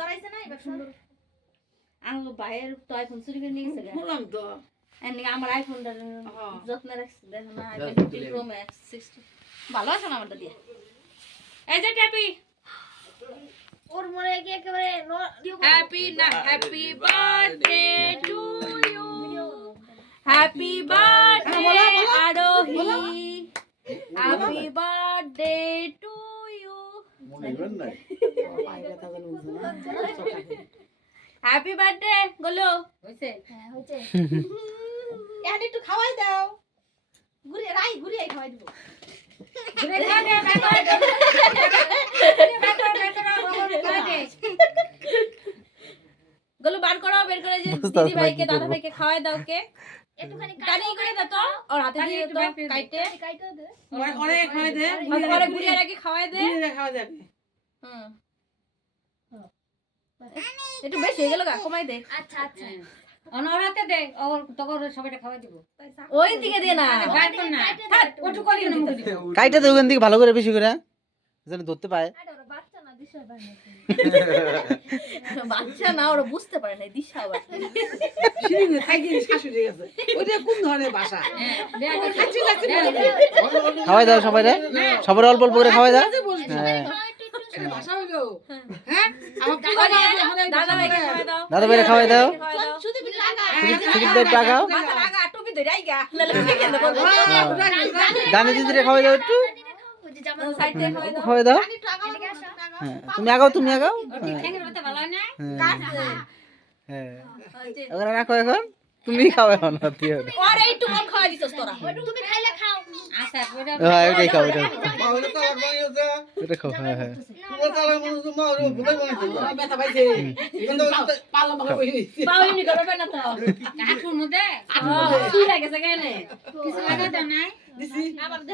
ধরাইছে না এবার সুন্দর আমার ভাইয়ের তো আইফোন চুরি করে নিয়ে গেছে তো। এমনি আমার আইফোনটা হ্যাঁ। যত্নে রাখছে দেখো না যাক, আইফোন তুলে ফিফটিন নে। প্রো ম্যাক্স সিক্সটি ভালো আছে না আমারটা দিয়ে? এই যে ট্যাপি। ওর মনে কি একেবারে হ্যাপি না happy birthday to you happy birthday Arohi happy birthday to happy birthday গলো। হইছে হ্যাঁ হয়েছে। এখন একটু খাওয়াই দাও। ঘুরে রাই ঘুরে খাওয়াই দিব। ঘুরে গলো বার করো বের করে যে দিদি ভাইকে দাদা ভাইকে খাওয়াই দাও কে একটুখানি করে দাও তো। ওর হাতে দিয়ে তো। কাইটে কাইটে দে। অনেক অনেক খাওয়াই দে। তারপরে গুড়িয়ে রাখি খাওয়াই দে। বুড়িয়ে খাওয়া যাবে হুম। একটু বেশি হয়ে গেল গা কমাই দে। আচ্ছা আচ্ছা। অনরাতে দে। ওর তোকে সবাইটা খাওয়া দিব। ওই দিকে দিয়ে না। বার না। ওটু করি না মুখ দিব কাইটা দে ওখান থেকে ভালো করে বেশি করে যেন ধরতে পায় দিশা বাচ্চা না ওরা বুঝতে পারে না দিশা থাকি শাশুড়ি গেছে। ওইটা কোন ধরনের বাসা? হ্যাঁ খাওয়াই দাও সবাই রে। সবার অল্প অল্প করে খাওয়াই দাও। হ্যাঁ। হ্যাঁ। দাদা খাওয়াই দাও। দাদা ভাইরে খাওয়াই দাও। খাওয়াই দাও। টাকাও দানি খাওয়াই একটু। খাওয়াই দাও। হ্যাঁ তুমি আগাও তুমি আগাও। হয়। হ্যাঁ। হ্যাঁ। ওখানে রাখো এখন। তুমি খাও এখন আচ্ছা হ্যাঁ ওটাই খাও ওটা খাও। হ্যাঁ হ্যাঁ। কিছু নাই?